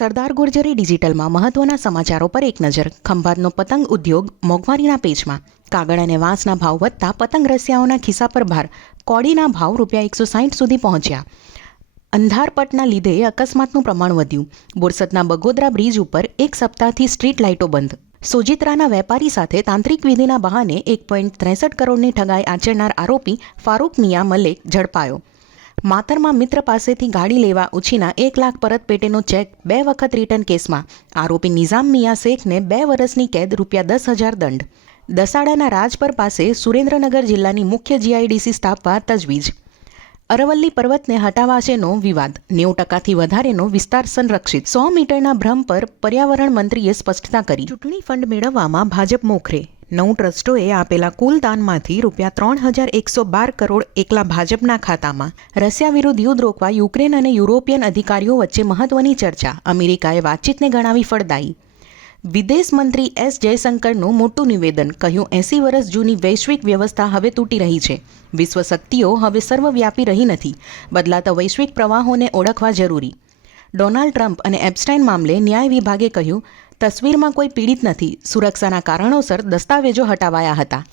સરદાર ગુર્જરી ડિજિટલમાં મહત્વના સમાચારો પર એક નજર. ખંભાતનો પતંગ ઉદ્યોગ મોંઘવારીના પેચમાં. કાગળ અને વાંસના ભાવ વધતા પતંગ રસિયાઓના ખિસ્સા પર ભાર. કોડીના ભાવ ₹160 સુધી પહોંચ્યા. અંધારપટના લીધે અકસ્માતનું પ્રમાણ વધ્યું. બોરસદના બગોદરા બ્રિજ ઉપર એક સપ્તાહથી સ્ટ્રીટ લાઇટો બંધ. સોજિત્રાના વેપારી સાથે તાંત્રિક વિધિના બહાને 1.63 કરોડની ઠગાઈ આચરનાર આરોપી ફારૂક મિયા મલેક ઝડપાયો. માતરમાં મિત્ર પાસેથી ગાડી લેવા ઉછીના 1 લાખ પરત પેટેનો ચેક 2 વખત રિટર્ન કેસમાં આરોપી નિઝામ મિયા શેખને 2 વર્ષની કેદ, ₹10,000 દંડ. દસાડાના રાજપર પાસે સુરેન્દ્રનગર જિલ્લાની મુખ્ય GIDC સ્થાપવા તજવીજ. અરવલ્લી પર્વતને હટાવાશેનો વિવાદ. 90%થી વધારેનો વિસ્તાર સંરક્ષિત. 100 મીટરના ભ્રમ પર પર્યાવરણ મંત્રીએ સ્પષ્ટતા કરી. ચૂંટણી ફંડ મેળવવામાં ભાજપ મોખરે. 9 ટ્રસ્ટોએ આપેલા કુલ દાનમાંથી ₹3,112 કરોડ એકલા ભાજપના ખાતામાં. રશિયા વિરુદ્ધ યુદ્ધ રોકવા યુક્રેન અને યુરોપિયન અધિકારીઓ વચ્ચે મહત્વની ચર્ચા. અમેરિકાએ વાતચીતને ગણાવી ફળદાયી. વિદેશ મંત્રી S. જયશંકરનું મોટું નિવેદન. કહ્યું 80 વર્ષ જૂની વૈશ્વિક વ્યવસ્થા હવે તૂટી રહી છે. વિશ્વ શક્તિઓ હવે સર્વવ્યાપી રહી નથી. બદલાતા વૈશ્વિક પ્રવાહોને ઓળખવા જરૂરી. ડોનાલ્ડ ટ્રમ્પ અને એપ્સ્ટાઇન મામલે ન્યાય વિભાગે કહ્યું, તસવીરમાં કોઈ પીડિત નથી. સુરક્ષાના કારણોસર દસ્તાવેજો હટાવાયા હતા.